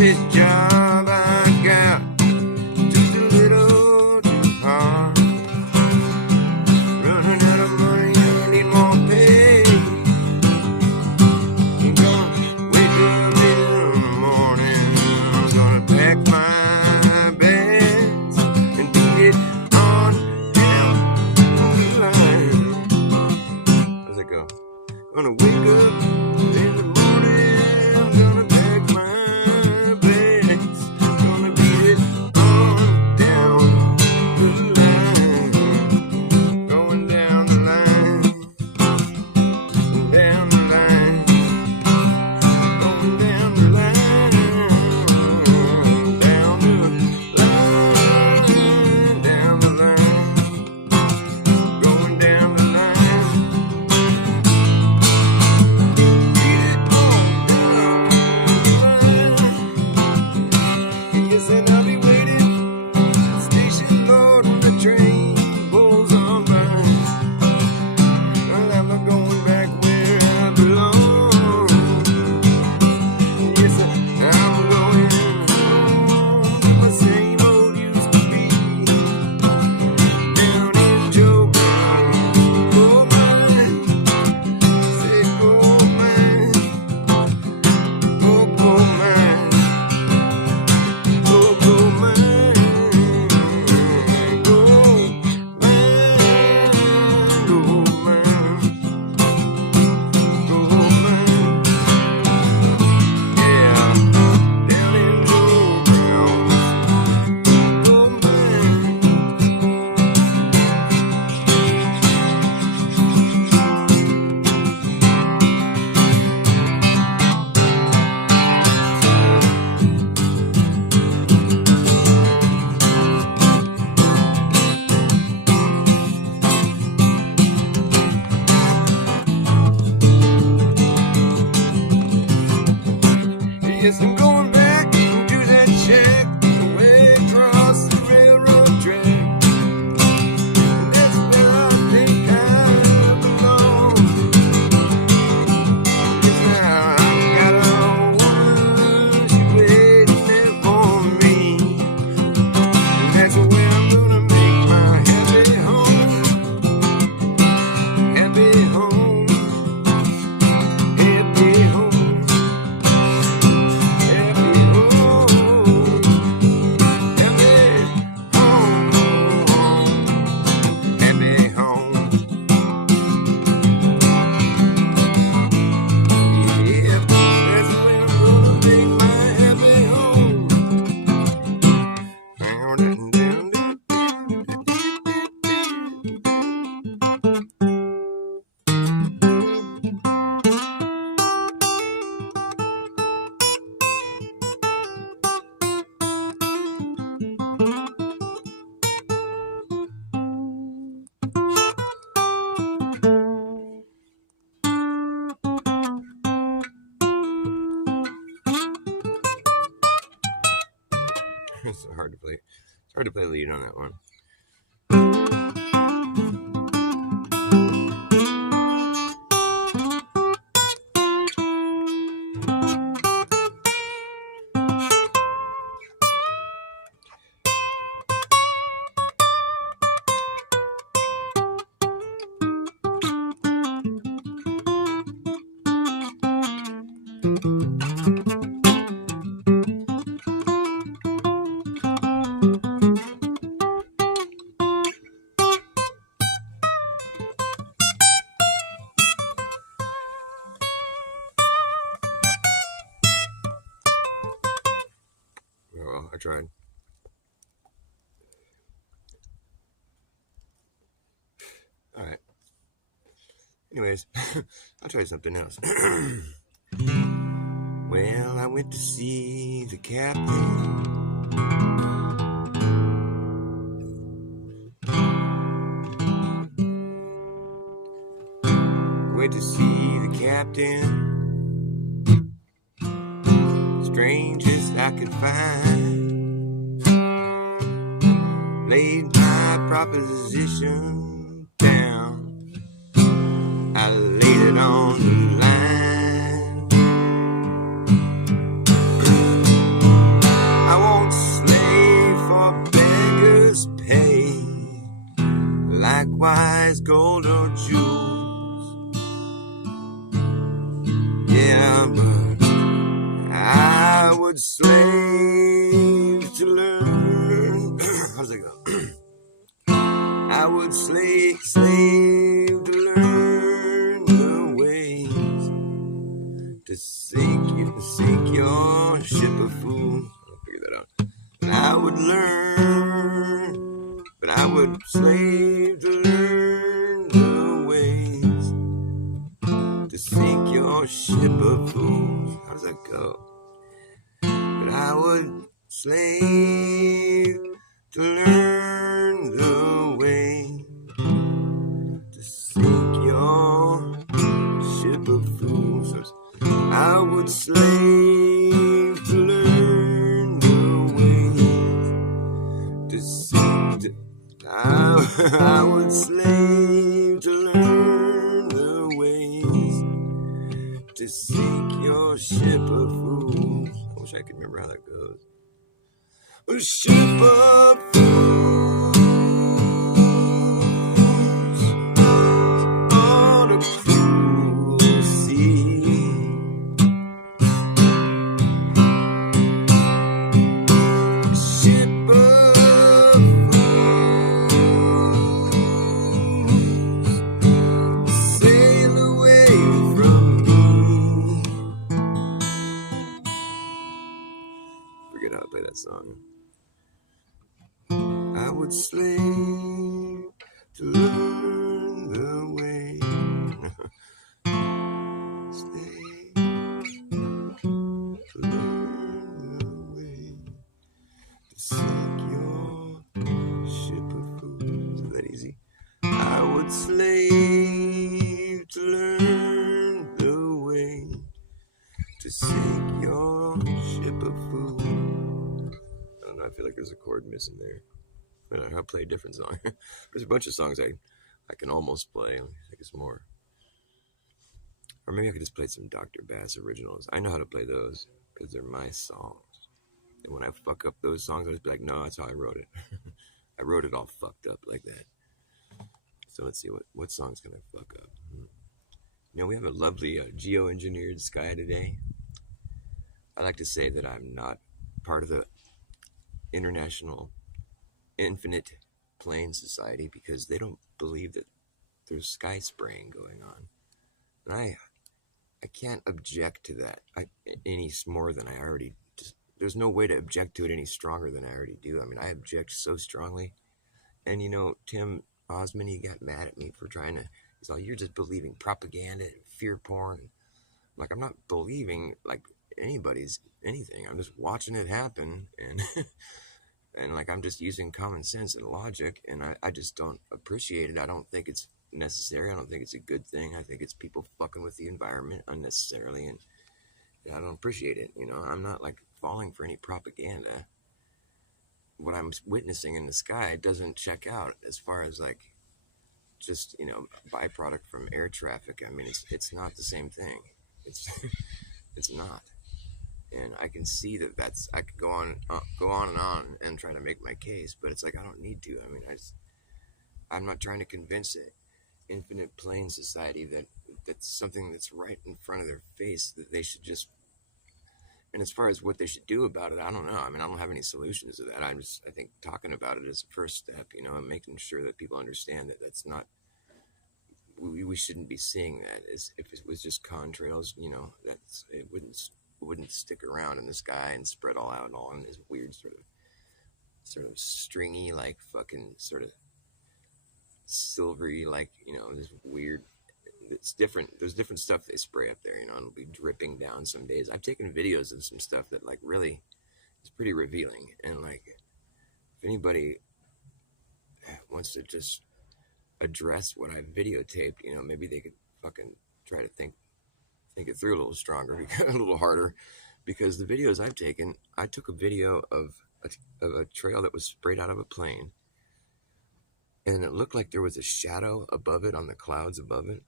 this job I got just a little too hard. Running out of money, I need more pay. I'm gonna wake up in the morning, I'm gonna pack my bags and beat it on down the line. How's it go? Gonna wake up in the morning, I'm gonna pack my bags, gonna beat it on down the line, going down the line, down the line, going down the line, down the line, down the line, going down the line. And I'll be waiting at the station, Lord, when the train pulls on by. Well, I'm not going back where I belong. Yes, I'm going home to my same old used to be. Down in Joe Brown, gold mine, say gold mine, gold mine. Yes, I'm going back to that shack way across the railroad track. And that's where I think I belong. Yes, now I've got a woman, she's waiting there for me. And that's where I'm gonna make my happy home. Happy home. Happy home. It's hard to play. It's hard to play lead on that one. Well, I tried. All right. Anyways, I'll try something else. Well, I went to see the captain. Went to see the captain. Strangest I could find. Laid my proposition down. I laid it on the line. it's gold or jewels. Yeah, but I would slave to learn. How does that go? I would slave to learn the ways to sink your ship of fools. I'll figure that out. And I would learn, but I would slave to learn the ways to sink your ship of fools. How does that go? But I would slave to learn the way to sink your ship of fools. I would slave to learn the way to sink. I would slave to learn the ways to sink your ship of fools. I wish I could remember how that goes. A ship of fools on a cruel sea. A ship of fools sail away from me. Forget how to play that song. I would slave to learn the way. Slave to learn the way to sink your ship of fools. Is that easy? I would slave to learn the way to sink your ship of fools. I don't know, I feel like there's a chord missing there. I don't know, I'll play a different song. There's a bunch of songs I can almost play. I think it's more. Or maybe I could just play some Dr. Bass originals. I know how to play those because they're my songs. And when I fuck up those songs, I'll just be like, no, that's how I wrote it. I wrote it all fucked up like that. So let's see, what songs can I fuck up? You know, we have a lovely geo-engineered sky today. I like to say that I'm not part of the International Infinite Plane Society because they don't believe that there's sky spraying going on. And I can't object to that any more than I already just, there's no way to object to it any stronger than I already do. I mean, I object so strongly. And you know, Tim Osmond, he got mad at me for trying to, he's like, you're just believing propaganda and fear porn. Like, I'm not believing like anybody's anything. I'm just watching it happen, and and like I'm just using common sense and logic, and I just don't appreciate it. I don't think it's necessary. I don't think it's a good thing. I think it's people fucking with the environment unnecessarily, and I don't appreciate it. You know, I'm not like falling for any propaganda. What I'm witnessing in the sky doesn't check out as far as like just, you know, byproduct from air traffic. I mean, it's not the same thing. It's it's not. And I can see that's, I could go on and on and try to make my case, but it's like, I don't need to. I mean, I'm not trying to convince an infinite plane society that's something that's right in front of their face that they should just, and as far as what they should do about it, I don't know. I mean, I don't have any solutions to that. I think talking about it is a first step, you know, and making sure that people understand that that's not, we shouldn't be seeing that. As if it was just contrails, you know, it wouldn't stick around in the sky and spread all out and all in this weird sort of stringy, like fucking sort of silvery, like, you know, this weird, it's different. There's different stuff they spray up there, you know, and it'll be dripping down some days. I've taken videos of some stuff that like really is pretty revealing. And like, if anybody wants to just address what I videotaped, you know, maybe they could fucking try to think it through a little stronger, a little harder, because the videos I've taken, I took a video of a trail that was sprayed out of a plane, and it looked like there was a shadow above it on the clouds above it.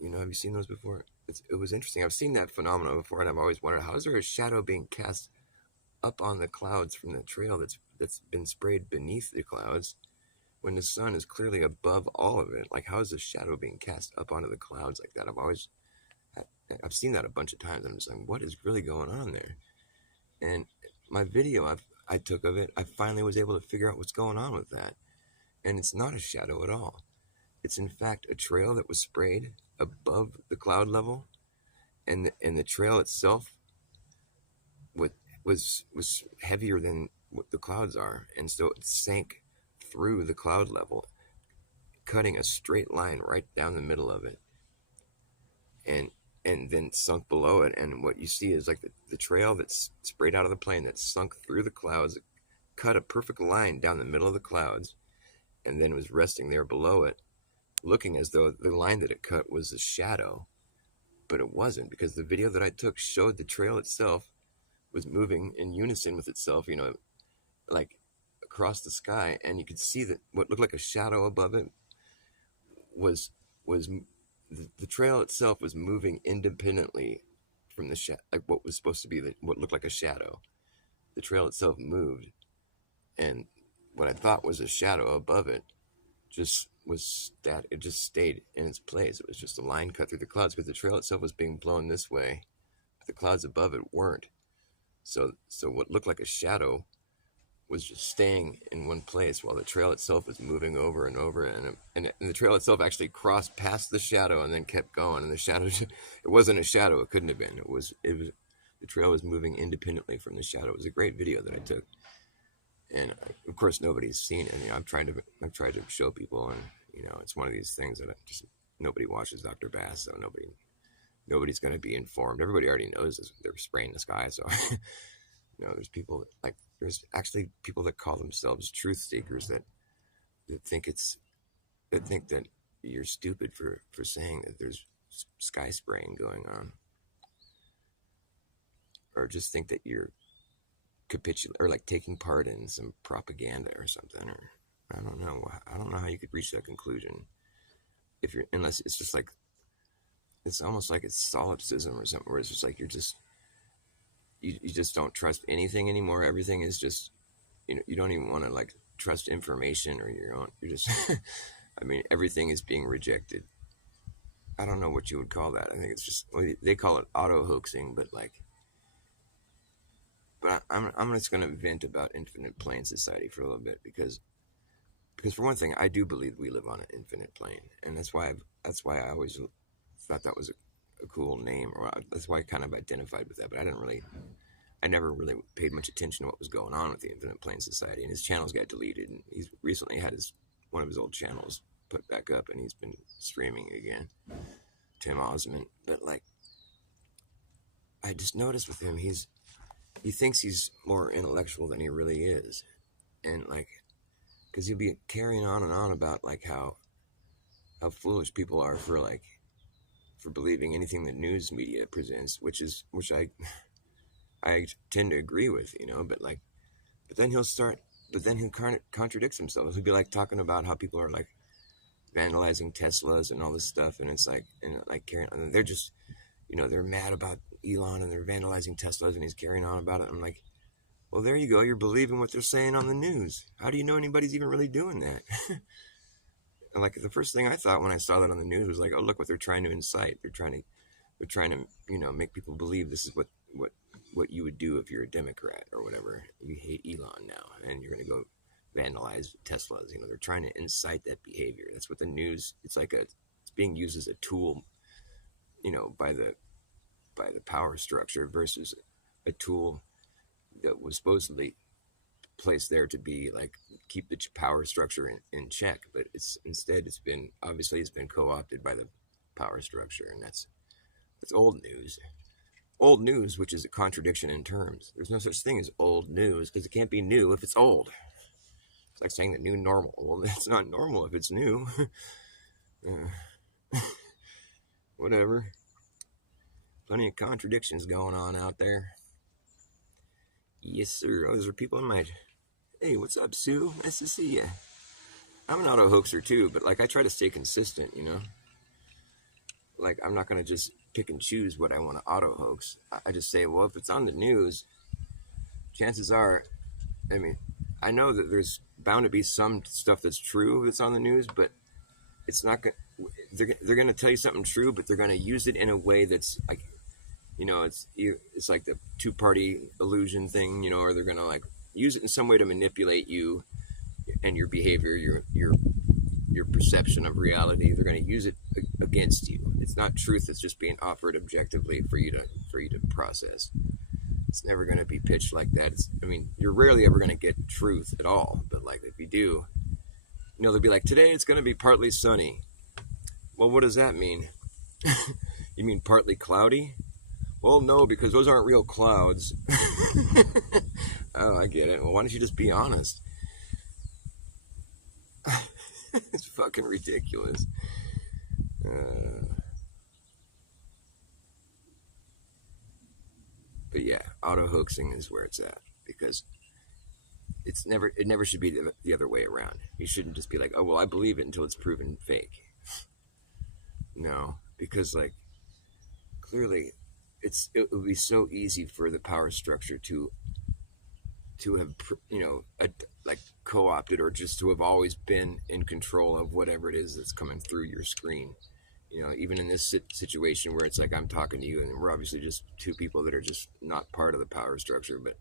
You know, have you seen those before? It was interesting. I've seen that phenomenon before, and I've always wondered, how is there a shadow being cast up on the clouds from the trail that's been sprayed beneath the clouds? when the sun is clearly above all of it. Like, how is the shadow being cast up onto the clouds like that? I've seen that a bunch of times. I'm just like, what is really going on there? And my video I took of it, I finally was able to figure out what's going on with that. And it's not a shadow at all. It's in fact a trail that was sprayed above the cloud level, and the trail itself was heavier than what the clouds are, and so it sank through the cloud level, cutting a straight line right down the middle of it, and then sunk below it. And what you see is like the trail that's sprayed out of the plane that sunk through the clouds, cut a perfect line down the middle of the clouds, and then was resting there below it, looking as though the line that it cut was a shadow. But it wasn't, because the video that I took showed the trail itself was moving in unison with itself, like across the sky, and you could see that what looked like a shadow above it was the trail itself was moving independently from the like what was supposed to be what looked like a shadow. The trail itself moved, and what I thought was a shadow above it just it just stayed in its place. It was just a line cut through the clouds, because the trail itself was being blown this way, but the clouds above it weren't. So what looked like a shadow was just staying in one place, while the trail itself was moving over and over, and the trail itself actually crossed past the shadow and then kept going. And the shadow, it wasn't a shadow. It couldn't have been. It was the trail was moving independently from the shadow. It was a great video that I took, and of course nobody's seen it. I've tried to show people, and it's one of these things that just nobody watches Dr. Bass, so nobody's going to be informed. Everybody already knows they're spraying the sky. So, there's people there's actually people that call themselves truth seekers that think that you're stupid for saying that there's sky spraying going on, or just think that you're or like taking part in some propaganda or something, or I don't know how you could reach that conclusion unless it's just like, it's almost like it's solipsism or something, where it's just like you just don't trust anything anymore. Everything is just, you don't even want to like trust information or you're just I mean, everything is being rejected. I don't know what you would call that. I think it's just, well, they call it auto hoaxing, but I'm just going to vent about infinite plane society for a little bit, because for one thing, I do believe we live on an infinite plane, and that's why I always thought that was a cool name, or that's why I kind of identified with that. But I never really paid much attention to what was going on with the Infinite Plane Society, and his channels got deleted, and he's recently had one of his old channels put back up, and he's been streaming again, Tim Osmond. But I just noticed with him, he thinks he's more intellectual than he really is, and because he'll be carrying on and on about how foolish people are for believing anything the news media presents, which I tend to agree with, but then he contradicts himself. He'll be talking about how people are vandalizing Teslas and all this stuff, and it's carrying on. They're just, they're mad about Elon and they're vandalizing Teslas, and he's carrying on about it. I'm like, well, there you go. You're believing what they're saying on the news. How do you know anybody's even really doing that? And the first thing I thought when I saw that on the news was oh, look what they're trying to incite. They're trying to, make people believe this is what you would do if you're a Democrat or whatever. You hate Elon now, and you're going to go vandalize Teslas. They're trying to incite that behavior. That's what the news. It's being used as a tool, by the power structure, versus a tool that was supposedly placed there to be keep the power structure in check, but instead it's been co-opted by the power structure, and that's old news. Old news, which is a contradiction in terms. There's no such thing as old news, because it can't be new if it's old. It's like saying the new normal. Well, it's not normal if it's new. Whatever. Plenty of contradictions going on out there. Yes, sir. Oh, those are people in my... Hey, what's up, Sue? Nice to see you. I'm an auto hoaxer too, but I try to stay consistent, I'm not going to just pick and choose what I want to auto hoax. I just say, well, if it's on the news, chances are, I know that there's bound to be some stuff that's true that's on the news, but it's not going. They're going to tell you something true, but they're going to use it in a way that's like, it's like the two-party illusion thing, or they're going to like use it in some way to manipulate you and your behavior, your perception of reality. They're going to use it against you. It's not truth that's just being offered objectively for you to process. It's never going to be pitched like that. You're rarely ever going to get truth at all. But like if you do, they'll be like, today it's going to be partly sunny. Well, what does that mean? You mean partly cloudy? Well, no, because those aren't real clouds. Oh, I get it. Well, why don't you just be honest? It's fucking ridiculous. But yeah, auto-hoaxing is where it's at, because it never should be the other way around. You shouldn't just be like, oh, well, I believe it until it's proven fake. No, because like clearly it would be so easy for the power structure to have, like co-opted, or just to have always been in control of whatever it is that's coming through your screen. Even in this situation where it's like I'm talking to you and we're obviously just two people that are just not part of the power structure, but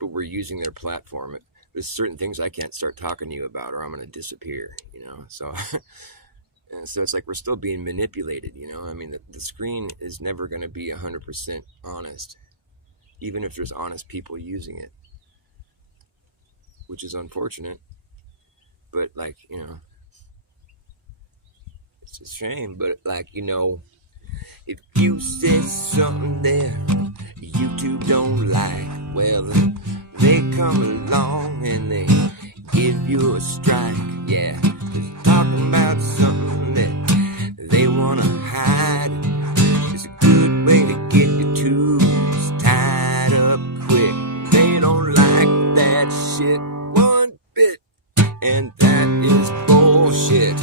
we're using their platform. There's certain things I can't start talking to you about or I'm going to disappear, so so it's like we're still being manipulated. The screen is never going to be 100% honest, even if there's honest people using it, which is unfortunate. But like, it's a shame. But like, if you said something there YouTube don't like, well, they come along and they give you a strike. Yeah, they're talking about something that they want to hide. It's a good way to get your tubes tied up quick. They don't like that shit one bit, and that is bullshit.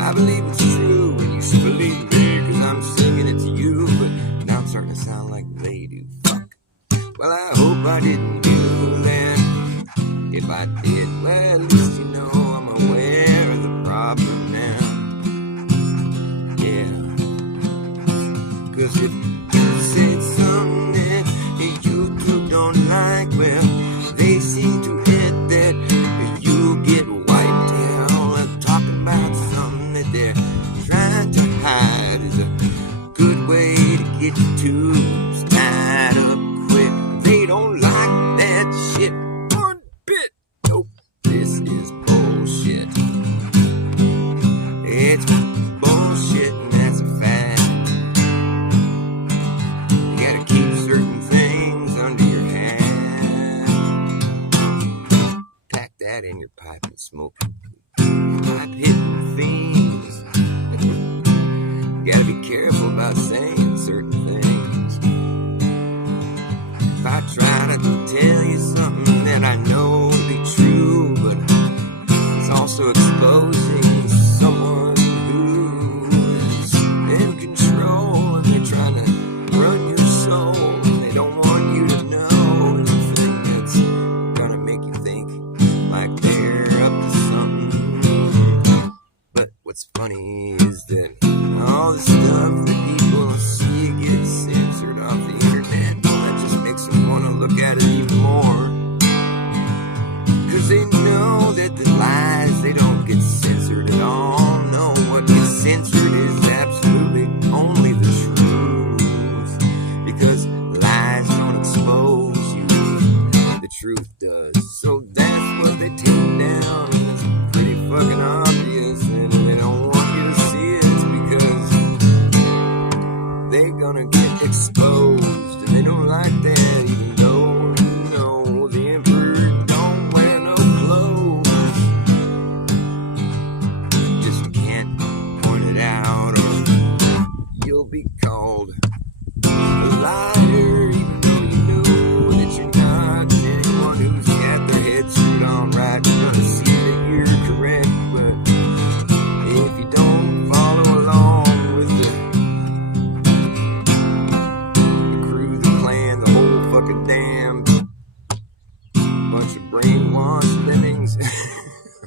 I believe it's true, and you should believe me, because I'm singing it to you, but now I'm starting to sound like they do. Fuck. Well, I hope I didn't do that. If I did, well, at least I'm aware of the problem now. Yeah. Because if you said something that YouTube don't like, well, they seem to hit that you get wiped out. I'm talking about something that they're trying to hide is a good way to get your tubes tied up quick. They don't like that shit one bit. Nope, this is bullshit. It's bullshit, and that's a fact. You gotta keep certain things under your hat. Pack that in your pipe and smoke it. Pipe hitting fiends. You gotta be careful about saying certain things. If I try to tell you something that I know to be true, but it's also exposing someone who's in control, and they're trying to run your soul, and they don't want you to know anything that's gonna make you think like they're up to something. But what's funny is that all the stuff that people see gets censored off the internet. That just makes them want to look at it even more, because they know that the lies, they don't get censored at all. No, what gets censored is absolutely only the truth, because lies don't expose you, the truth does. So that's what they take down, and it's pretty fucking obvious, and they don't want you to see it because they're gonna get exposed, and they don't like that, even though the emperor don't wear no clothes. Just can't point it out, or you'll be called a liar, even though you know that you're not. Anyone who's got their head screwed on right, you're gonna see that you're correct. But if you don't follow along with the crew, the clan, the whole fucking damn bunch of brainwashed living songs.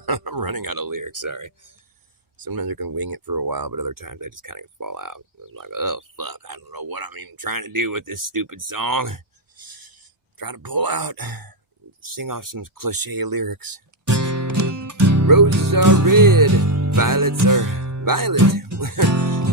I'm running out of lyrics, sorry. Sometimes I can wing it for a while, but other times I just kind of fall out. I'm like, oh, fuck, I don't know what I'm even trying to do with this stupid song. Try to pull out, sing off some cliche lyrics. Roses are red, violets are violet.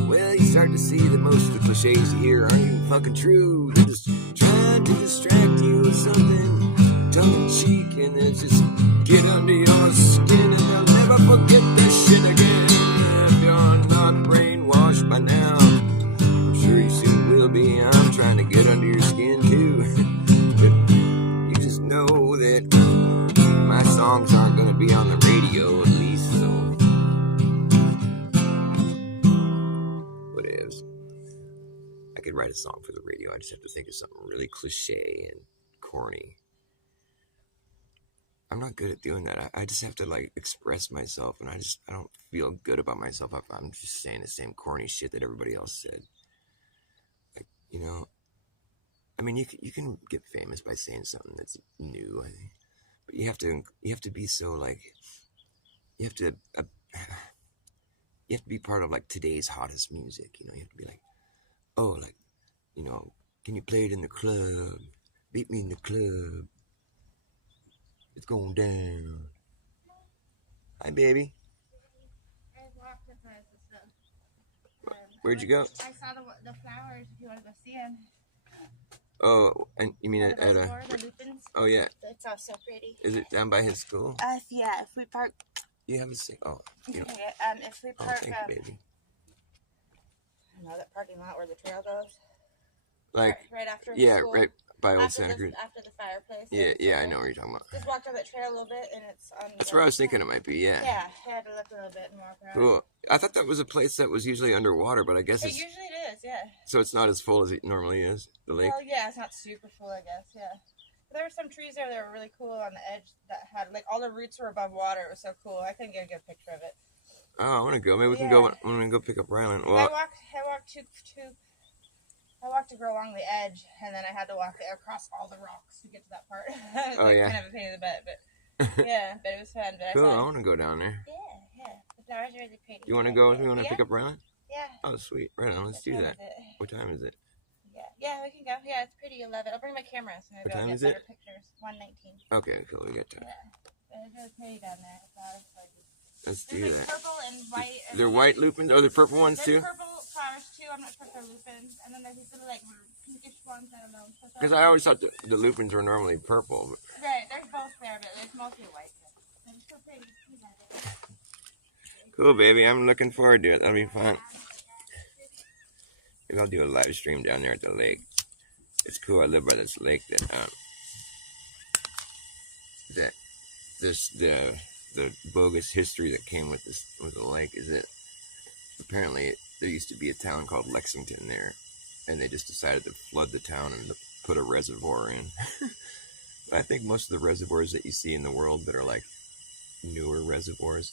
Well, you start to see that most of the cliches you hear aren't even fucking true. They're just trying to distract you with something tongue-in-cheek, and then just get under your skin, and they'll never forget this shit again. If you're not brainwashed by now, I'm sure you soon will be. I'm trying to get under your skin too. But you just know that my songs aren't going to be on the radio, at least, so whatevs. I could write a song for the radio. I just have to think of something really cliche and corny. I'm not good at doing that. I just have to like express myself, and I don't feel good about myself if I'm just saying the same corny shit that everybody else said. Like, you know, I mean, you can get famous by saying something that's new, I think, but you have to be so like, you have to be part of like today's hottest music. You know, you have to be like, oh, like, you know, can you play it in the club? Beat me in the club. It's going down. Hi, baby. I walked with my sister. Where'd you go? I saw the flowers. If you want to go see them. Oh, and you mean at a? The lupins. Oh yeah. It's all so pretty. Is it down by his school? Yeah. If we park. You have a seat. Oh. You know. If we park. Oh, thank you, baby. I know that parking lot where the trail goes. Like. Right after. Yeah, school. right by Old Santa Cruz. After the fireplace. Yeah, I know what you're talking about. Just walk down that trail a little bit, and it's on. That's where I was thinking it might be. Yeah. Yeah, I had to look a little bit and walk around. Cool. I thought that was a place that was usually underwater, but I guess It usually is, yeah. So it's not as full as it normally is. The lake. Well, yeah, it's not super full, I guess. Yeah. But there were some trees there that were really cool on the edge that had like all the roots were above water. It was so cool. I couldn't get a good picture of it. Oh, I want to go. Maybe we can go. I'm gonna go pick up Rylan. Well, I walked to go along the edge, and then I had to walk across all the rocks to get to that part. It was yeah. kind of a pain in the butt, but yeah, but it was fun. But cool. I want to go down there. Yeah. The flowers are really pretty. You want to go with me? You want to pick up Rylan? Yeah. Oh, sweet. Right on. Let's do that. What time is it? Yeah, we can go. Yeah, it's pretty 11. I'll bring my camera so maybe I'll get better pictures. 1:19. Okay, cool. We got time. Yeah. But it's really pretty down there. Let's do There's that. Purple and white. They're white lupins. Oh, they're purple ones too. There's purple flowers too. I'm not sure if they're lupins. And then there's these little like pinkish ones. I don't know. Because I always thought the lupins were normally purple. But... Right. There's both there, but there's mostly white. They're so pretty. Cool, baby. I'm looking forward to it. That'll be fun. Maybe I'll do a live stream down there at the lake. It's cool. I live by this lake the bogus history that came with the lake is that apparently there used to be a town called Lexington there, and they just decided to flood the town and to put a reservoir in. But I think most of the reservoirs that you see in the world that are like newer reservoirs,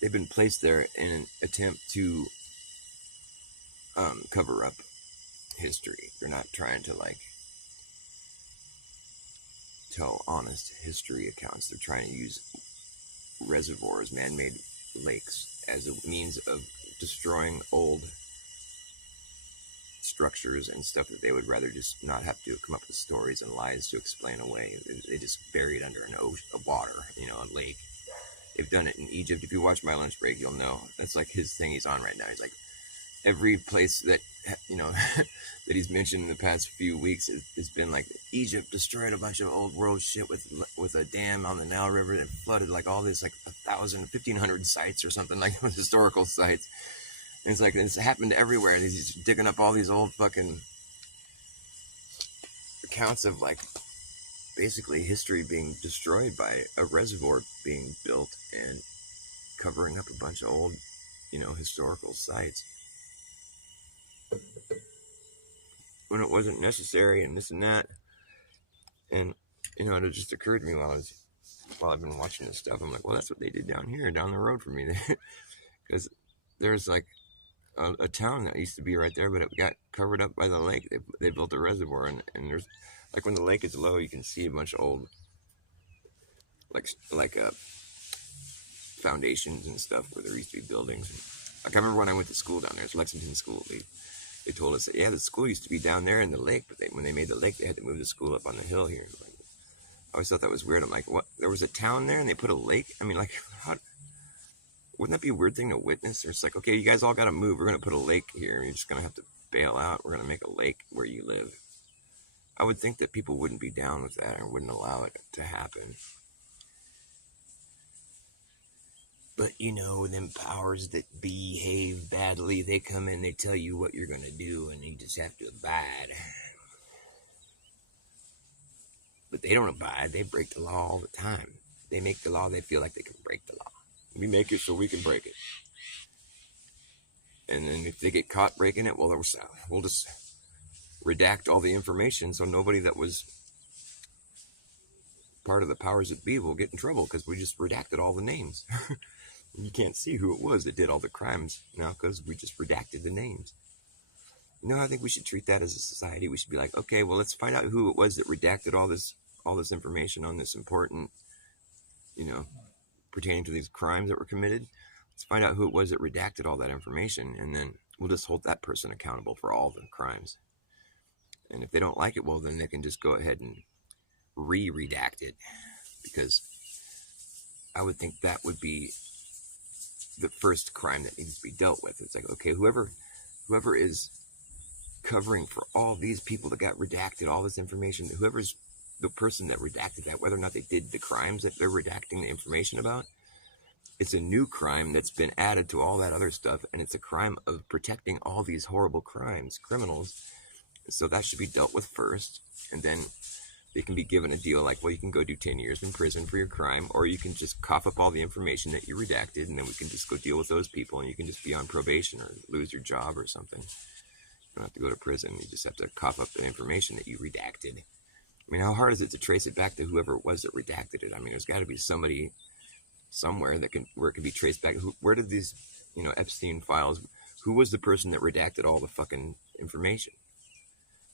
they've been placed there in an attempt to cover up history. They're not trying to like tell honest history accounts. They're trying to use reservoirs, man-made lakes, as a means of destroying old structures and stuff that they would rather just not have to come up with stories and lies to explain away. They just bury it under an ocean, a water, a lake. They've done it in Egypt. If you watch My Lunch Break, you'll know. That's like his thing he's on right now. He's like, every place that, that he's mentioned in the past few weeks has been like, Egypt destroyed a bunch of old world shit with a dam on the Nile River that flooded like all this, like 1,500 sites or something, like historical sites. And it's like, it's happened everywhere. And he's digging up all these old fucking accounts of like basically history being destroyed by a reservoir being built and covering up a bunch of old, historical sites. When it wasn't necessary and this and that. And, it just occurred to me while I've been watching this stuff. I'm like, well, that's what they did down here, down the road from me. Because there's like a town that used to be right there, but it got covered up by the lake. They built a reservoir, and there's, like, when the lake is low, you can see a bunch of like foundations and stuff where there used to be buildings. Like I remember when I went to school down there, it's Lexington School. They told us that the school used to be down there in the lake, but when they made the lake, they had to move the school up on the hill here. Like, I always thought that was weird. I'm like, what? There was a town there and they put a lake? I mean, like, wouldn't that be a weird thing to witness? Or it's like, okay, you guys all got to move. We're going to put a lake here. You're just going to have to bail out. We're going to make a lake where you live. I would think that people wouldn't be down with that or wouldn't allow it to happen. But, them powers that behave badly, they come in, they tell you what you're going to do, and you just have to abide. But they don't abide. They break the law all the time. They make the law, they feel like they can break the law. We make it so we can break it. And then if they get caught breaking it, well, we'll just redact all the information so nobody that was part of the powers that be will get in trouble because we just redacted all the names. You can't see who it was that did all the crimes now because we just redacted the names. I think we should treat that as a society. We should be like, okay, well, let's find out who it was that redacted all this information on this important, pertaining to these crimes that were committed. Let's find out who it was that redacted all that information, and then we'll just hold that person accountable for all the crimes. And if they don't like it, well, then they can just go ahead and re-redact it, because I would think that would be the first crime that needs to be dealt with. It's like, okay, whoever is covering for all these people that got redacted, all this information, whoever's the person that redacted that, whether or not they did the crimes that they're redacting the information about, it's a new crime that's been added to all that other stuff, and it's a crime of protecting all these horrible criminals. So that should be dealt with first, and then they can be given a deal like, well, you can go do 10 years in prison for your crime, or you can just cough up all the information that you redacted, and then we can just go deal with those people, and you can just be on probation or lose your job or something. You don't have to go to prison. You just have to cough up the information that you redacted. I mean, how hard is it to trace it back to whoever it was that redacted it? I mean, there's got to be somebody somewhere where it can be traced back. Where did these, Epstein files, who was the person that redacted all the fucking information?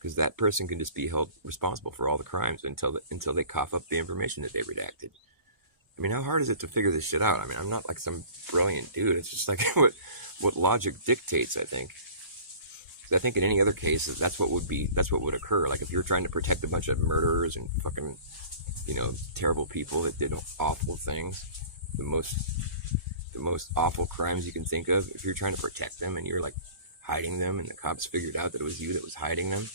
Because that person can just be held responsible for all the crimes until they cough up the information that they redacted. I mean, how hard is it to figure this shit out? I mean, I'm not like some brilliant dude. It's just like what logic dictates, I think. I think in any other case, that's what would occur. Like if you're trying to protect a bunch of murderers and fucking, terrible people that did awful things, the most awful crimes you can think of, if you're trying to protect them and you're like hiding them and the cops figured out that it was you that was hiding them,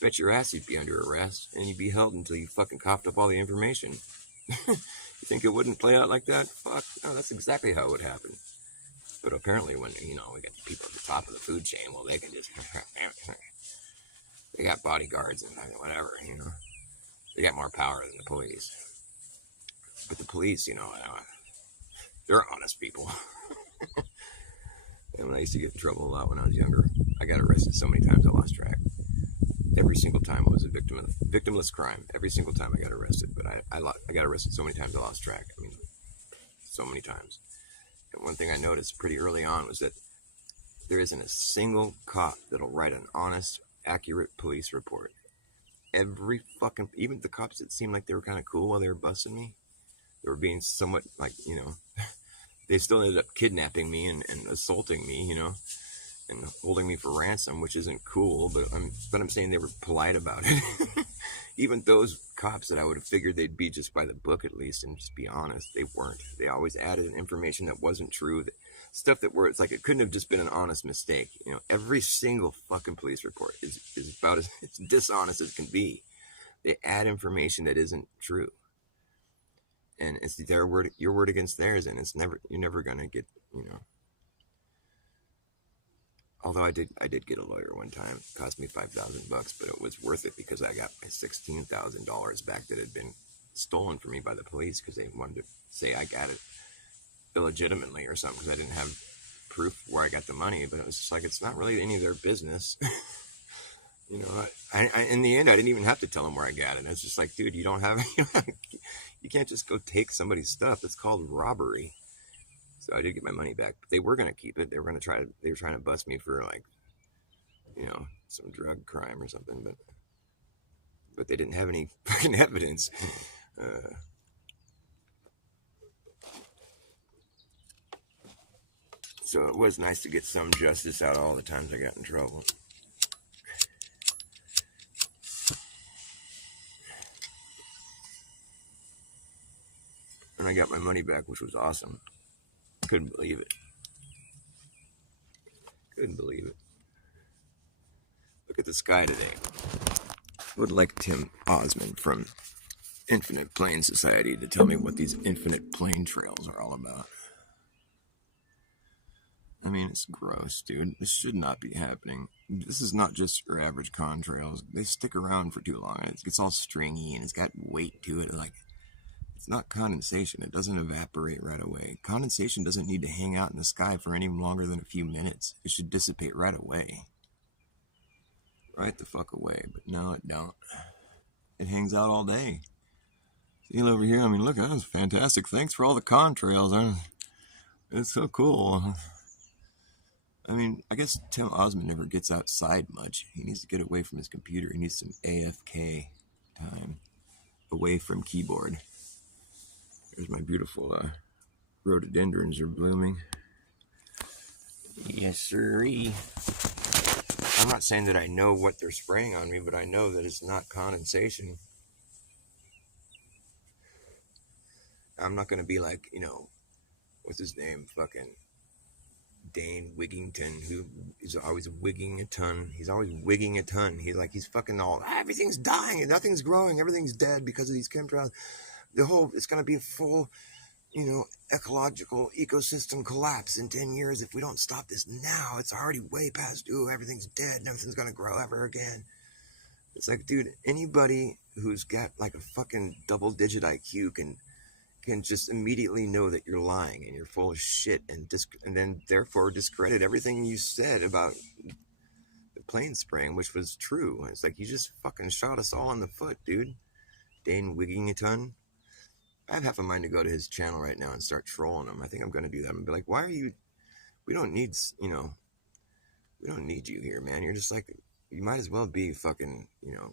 bet your ass you'd be under arrest and you'd be held until you fucking coughed up all the information. You think it wouldn't play out like that? Fuck, no, that's exactly how it would happen. But apparently when, we got the people at the top of the food chain, well, they can just, they got bodyguards and whatever, They got more power than the police. But the police, they're honest people. And when I used to get in trouble a lot when I was younger, I got arrested so many times I lost track. Every single time I was a victimless crime. Every single time I got arrested. But I got arrested so many times I lost track. I mean, so many times. And one thing I noticed pretty early on was that there isn't a single cop that'll write an honest, accurate police report. Even the cops that seemed like they were kind of cool while they were busting me, they were being somewhat like, they still ended up kidnapping me and assaulting me, and holding me for ransom, which isn't cool, but I'm saying they were polite about it. Even those cops that I would have figured they'd be just by the book at least and just be honest, they weren't. They always added information that wasn't true, stuff it's like it couldn't have just been an honest mistake. Every single fucking police report is about as dishonest as can be. They add information that isn't true. And it's their word, your word against theirs, and you're never gonna get, Although I did get a lawyer one time. It cost me $5,000, but it was worth it because I got my $16,000 back that had been stolen from me by the police because they wanted to say I got it illegitimately or something because I didn't have proof where I got the money. But it was just like, it's not really any of their business. I in the end, I didn't even have to tell them where I got it. It's just like, dude, you can't just go take somebody's stuff. It's called robbery. So I did get my money back, but they were going to keep it. They were trying to bust me for like, some drug crime or something, but they didn't have any fucking evidence. So it was nice to get some justice out of all the times I got in trouble. And I got my money back, which was awesome. Couldn't believe it. Couldn't believe it. Look at the sky today. I would like Tim Osmond from Infinite Plane Society to tell me what these infinite plane trails are all about. I mean, it's gross, dude. This should not be happening. This is not just your average contrails. They stick around for too long. It gets all stringy and it's got weight to it. Like, it's not condensation. It doesn't evaporate right away. Condensation doesn't need to hang out in the sky for any longer than a few minutes. It should dissipate right away. Right the fuck away. But no, it don't. It hangs out all day. See over here? I mean, look, that was fantastic. Thanks for all the contrails. It's so cool. I mean, I guess Tim Osmond never gets outside much. He needs to get away from his computer. He needs some AFK time. Away from keyboard. There's my beautiful rhododendrons are blooming. Yes, sirree. I'm not saying that I know what they're spraying on me, but I know that it's not condensation. I'm not going to be like, you know, what's his name? Fucking Dane Wigington, who is always wigging a ton. He's always wigging a ton. He's fucking all, everything's dying and nothing's growing. Everything's dead because of these chemtrails. It's going to be a full, you know, ecological ecosystem collapse in 10 years if we don't stop this now. It's already way past due. Everything's dead. Nothing's going to grow ever again. It's like, dude, anybody who's got like a fucking double-digit IQ can just immediately know that you're lying and you're full of shit and then therefore discredit everything you said about the plane spraying, which was true. It's like, you just fucking shot us all in the foot, dude. Dane wigging a ton. I have half a mind to go to his channel right now and start trolling him. I think I'm going to do that and be like, why are you, we don't need you here, man. You're just like, you might as well be fucking, you know,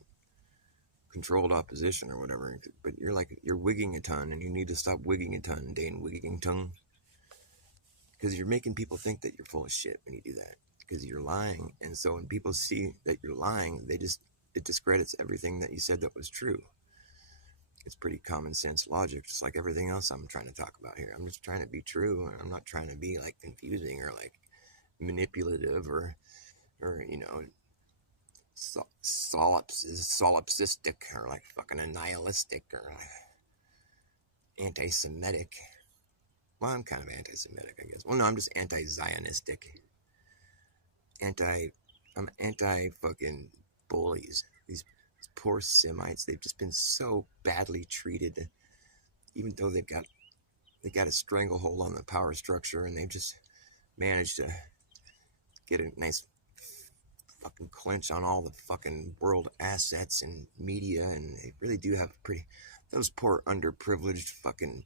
controlled opposition or whatever, but you're wigging a ton and you need to stop wigging a ton, Dane wigging tongue, because you're making people think that you're full of shit when you do that, because you're lying. And so when people see that you're lying, it discredits everything that you said that was true. It's pretty common sense logic, just like everything else I'm trying to talk about here. I'm just trying to be true, and I'm not trying to be like confusing or like manipulative or you know, solipsistic or like fucking nihilistic or like anti-Semitic. Well, I'm kind of anti-Semitic, I guess. Well, no, I'm just anti-Zionistic. I'm anti-fucking bullies. These poor Semites, they've just been so badly treated, even though they got a stranglehold on the power structure, and they've just managed to get a nice fucking clinch on all the fucking world assets and media, and they really do have those poor underprivileged fucking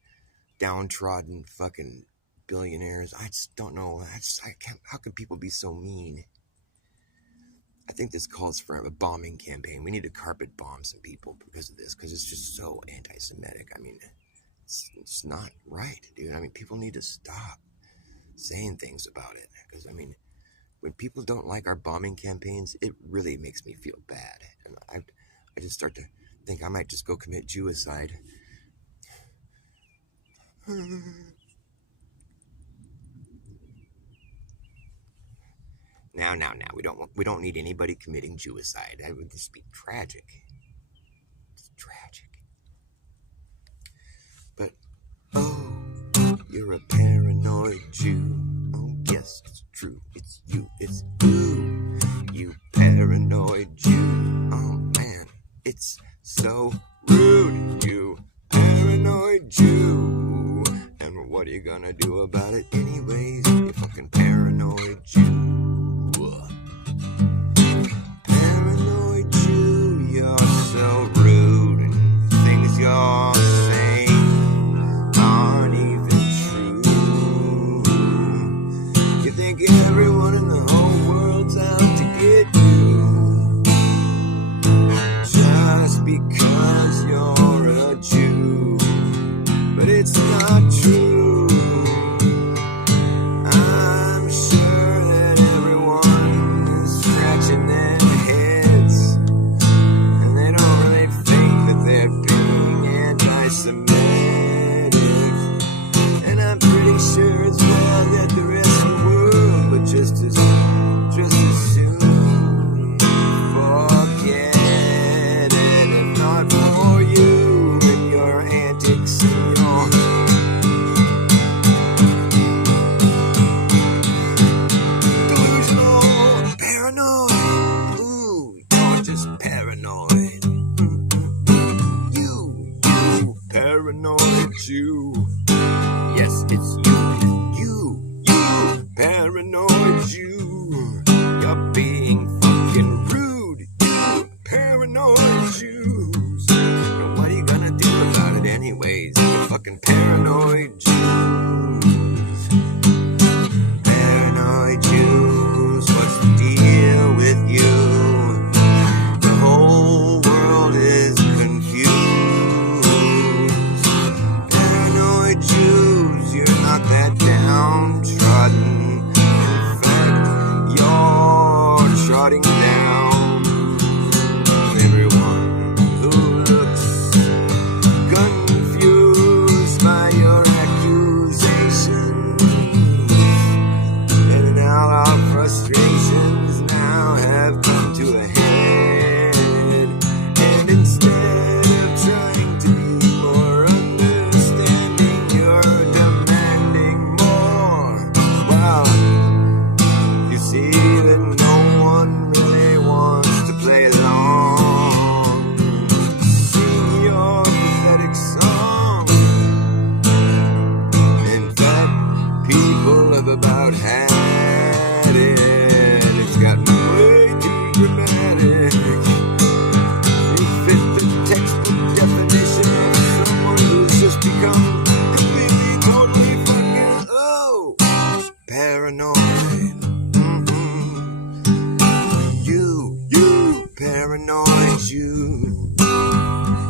downtrodden fucking billionaires. I just don't know. How can people be so mean? I think this calls for a bombing campaign. We need to carpet bomb some people because of this, because it's just so anti-Semitic. I mean, it's not right, dude. I mean, people need to stop saying things about it, because, I mean, when people don't like our bombing campaigns, it really makes me feel bad. And I just start to think I might just go commit suicide. Now. We don't need anybody committing suicide. That would just be tragic. It's tragic. But, oh, you're a paranoid Jew. Oh, yes, it's true. It's you. It's you paranoid Jew. Oh, man, it's so rude. You paranoid Jew. And what are you gonna do about it anyways? You fucking paranoid Jew. Paranoid Jew, you're so rude, and things you're saying aren't even true. You think everyone in the whole world's out to get you, just because you're a Jew, but it's not true. I'm you. Yes, it's you, paranoid you. You're being fucking rude, you paranoid Jews. Now what are you gonna do about it anyways? You fucking paranoid Jews. Paranoid Jews, what's the deal with you? The whole world is confused. Paranoid Jews, you're not that downtrodden. In fact, you're trotting down everyone who looks confused by your accusations. And now our frustrations now have come to a head. And instead of trying to be more understanding, you're demanding more. Wow, you see that no one really wants to play along. Sing your pathetic song. In fact, people have about had it. It's gotten way too dramatic. You fit the textbook definition of someone who's just become completely, totally fucking, paranoid. You, paranoid you.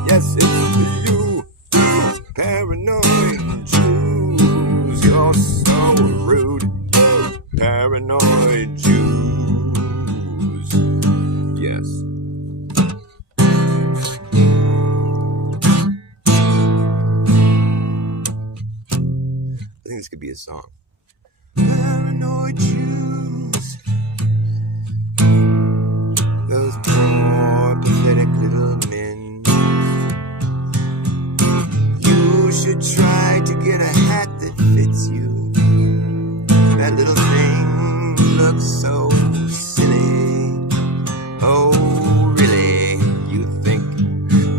Yes, it's you, paranoid Jews. You're so rude, you paranoid Jews. Yes. I think this could be a song. Paranoid Jews. Those poor, pathetic little men. You should try to get a hat that fits you. That little thing looks so silly. Oh, really? You think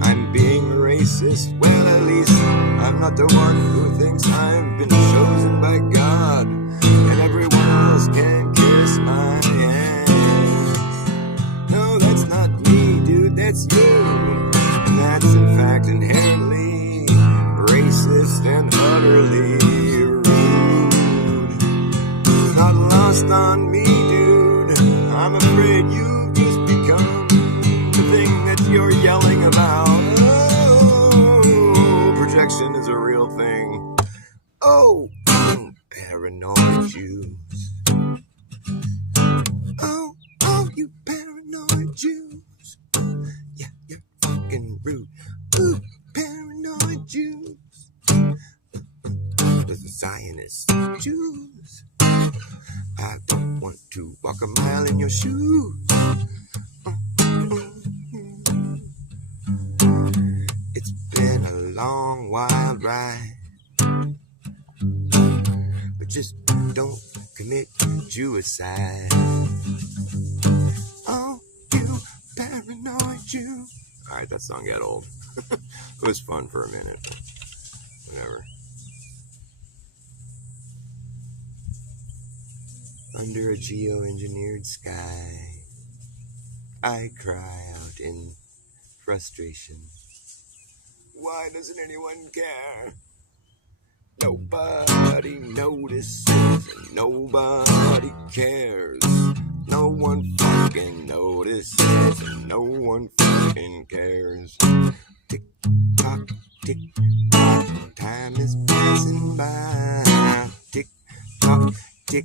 I'm being racist? Well, at least I'm not the one who thinks I've been chosen by God, and everyone else can kiss my ass. No, that's not me, dude, that's you. And that's in fact inherently racist and utterly rude. It's not lost on me, dude. I'm afraid you've just become the thing that you're yelling about. Oh, projection is a real thing. Oh, paranoid Jews. Oh, you paranoid Jews. Yeah, you're fucking rude. Ooh, paranoid Jews. The Zionist Jews. I don't want to walk a mile in your shoes. It's been a long, wild ride. But just don't commit suicide. Oh, you paranoid Jew. Alright, that song got old. It was fun for a minute. Whatever. Under a geoengineered sky, I cry out in frustration. Why doesn't anyone care? Nobody notices, nobody cares. No one fucking notices, and no one fucking cares. Tick tock, time is passing by. Tick tock, tick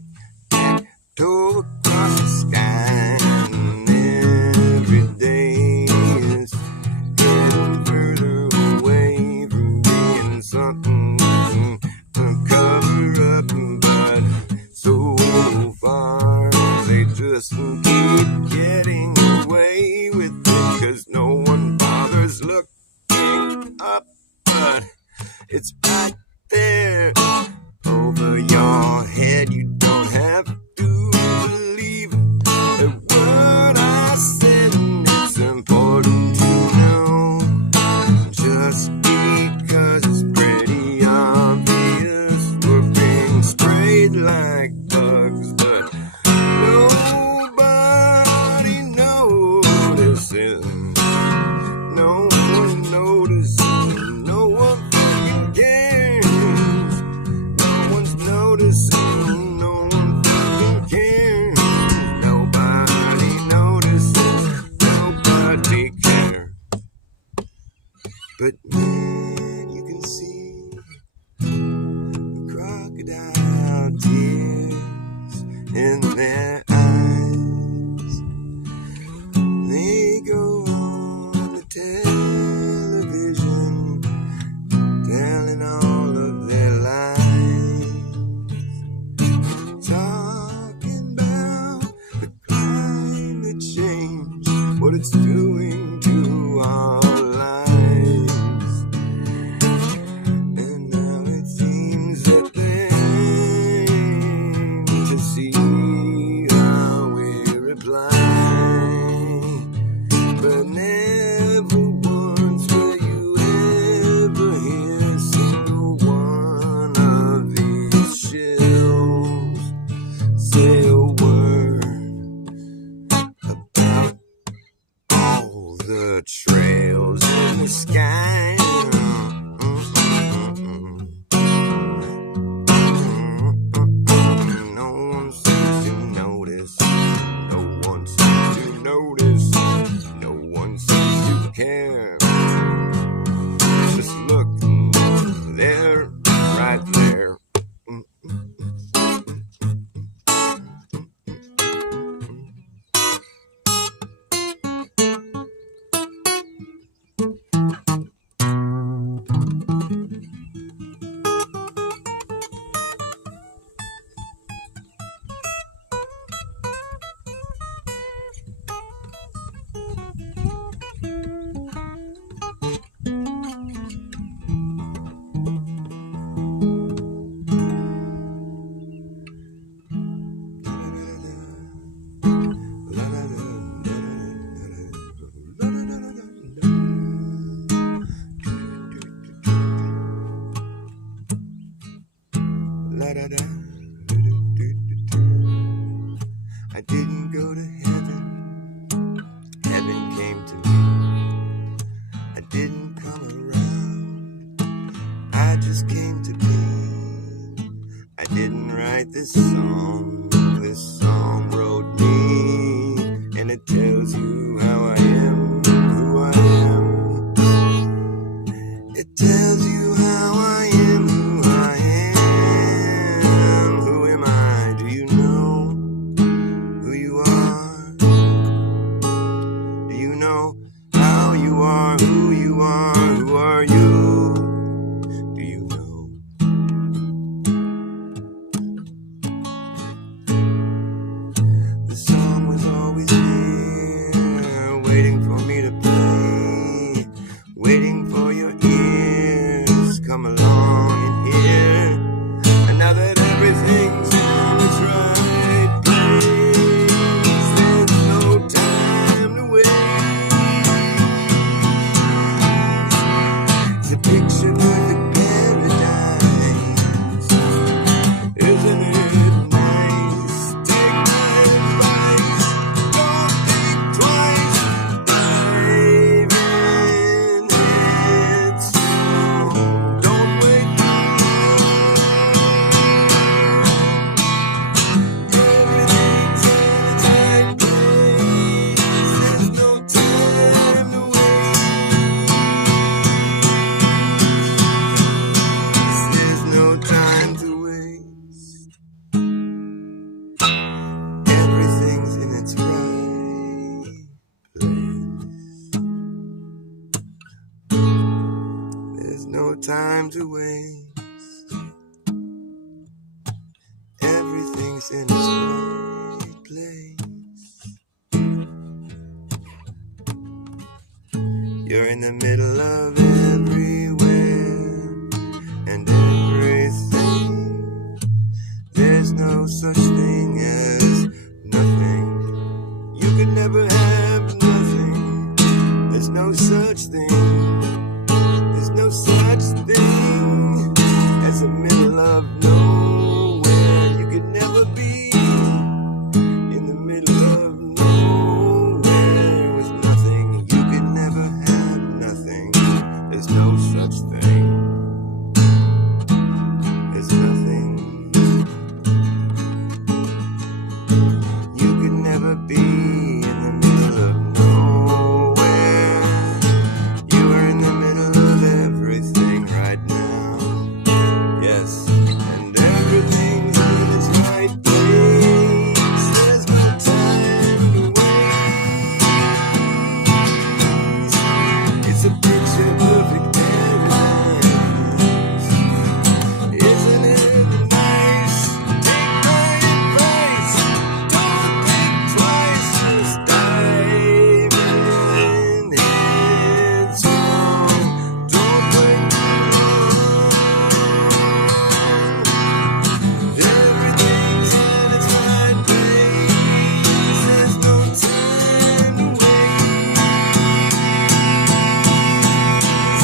tack, toe across the sky. And every day is getting further away from being something to cover up, but so far they just keep getting away with it, 'cause no one bothers looking up, but it's right there over your head. You don't have to believe a word I said, and it's important to know, just because it's pretty But man, you can see the crocodile tears in their eyes. They go on the television telling all of their lies, talking about the climate change, what it's doing to our lives. And now it seems that they aim to see how we reply, but never once will you ever hear single one of these shills say a word about all the trails in the sky. No one seems to notice. No one seems to notice. No one seems to care. Just look, there, right there. I didn't go to heaven, heaven came to me. I didn't come around, I just came to be. I didn't write this song wrote me, and it tells you how I am, who I am. It tells you how I am, who I am. Who am I? Do you know who you are? Do you know how you are, who you are, who are you? Do you know? The song was always here, waiting for me to play, waiting for your ears. Come along and hear. And now that everything's in its right place, there's no time to waste. It's a picture perfect paradise, isn't it nice? Take my advice, don't think twice. Dive in head slow, don't wait. Everything's in its right place, there's no time to waste. There's no time to waste. Everything's in its right place. There's no time to waste. Everything's in its right place. You're in the middle of everywhere and everything. There's no such thing as nothing. You could never have nothing. There's no such thing. There's no such thing as a middle of nowhere. You could never be in the middle of nowhere with nothing. You could never have nothing. There's no such thing. There's nothing. You could never be in the middle of nowhere. You are in the middle of perfect paradise. Isn't it nice? Take my advice. Don't think twice. Just dive in headstrong. Don't wait too long. Everything's in its right place. There's no time to waste.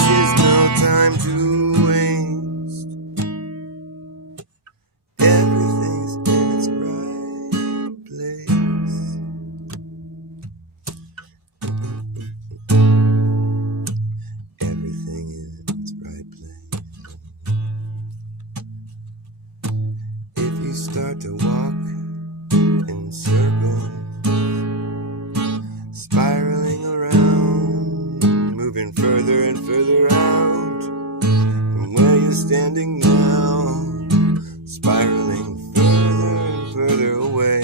There's no time to waste. Everything's in its right place. Everything in its right place. If you start to walk in circles, spiraling around, moving further and further out from where you're standing now, spiraling further and further away,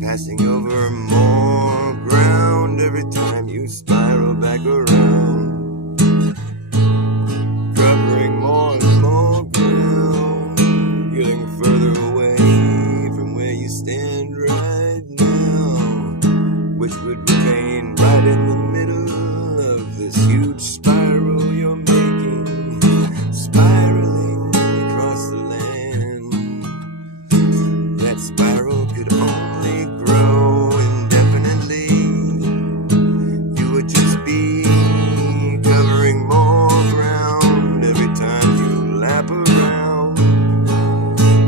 passing over more ground every time you spiral back around, covering more and more ground, getting further away from where you stand right now, which would remain right in the middle of this huge spiral you're making, spiraling across the land. That spiral could only grow indefinitely. You would just be covering more ground every time you lap around.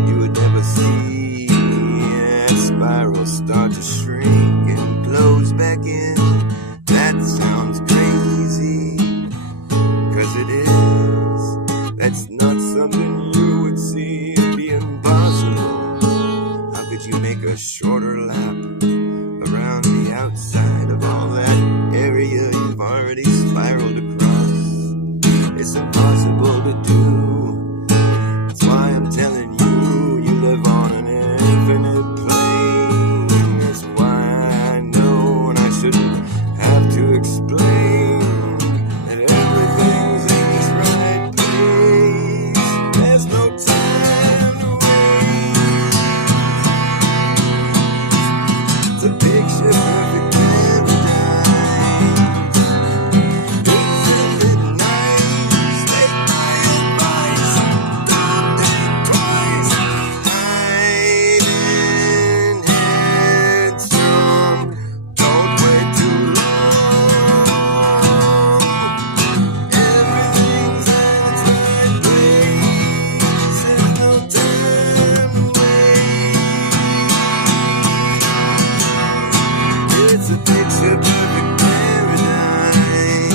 You would never see that spiral start to shrink and close back in. That sounds crazy, 'cause it is. That's not something you would see. It'd be impossible. How could you make a shorter lap around the outside of all that area you've already spiraled across? It's impossible to do. That's why I'm telling you, you live on an infinite plane. That's why I know, and I shouldn't have to explain, that everything's in its right place. There's no time to waste. It's a picture perfect paradise. Isn't it nice? Take my advice. Don't think twice. Dive in headstrong. Don't wait too long. Everything's in its right place. There's no time to waste. It's a picture perfect paradise.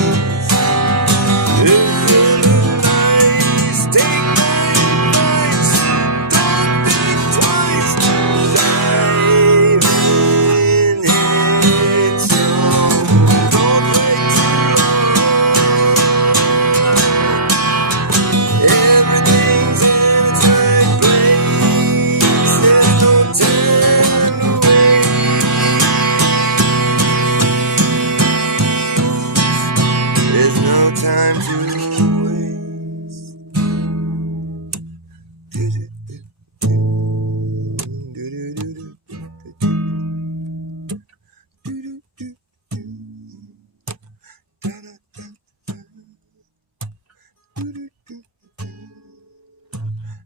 Isn't it nice? Take my advice. Don't think twice. Dive in headstrong. Don't wait too long. Everything's in its right place. There's no time to waste. There's no time to waste.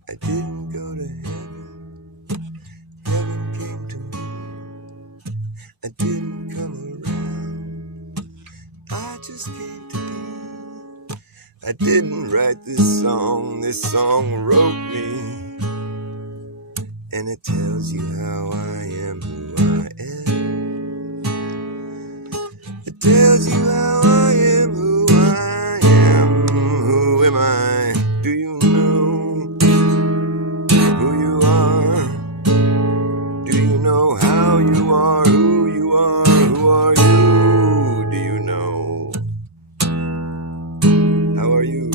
I didn't go to heaven. Heaven came to me. I didn't come around. I just came to be. I didn't write this song wrote me. And it tells you how I am who I am. It tells you how I am who I am. Who am I? Do you know who you are? Do you know how you are? Who you are? Who are you? Do you know? How are you?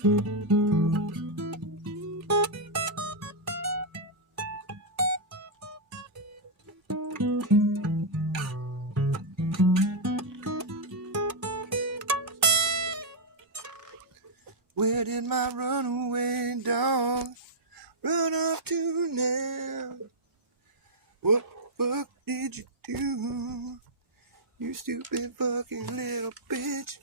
Where did my runaway dog run up to now? What the fuck did you do? You stupid fucking little bitch.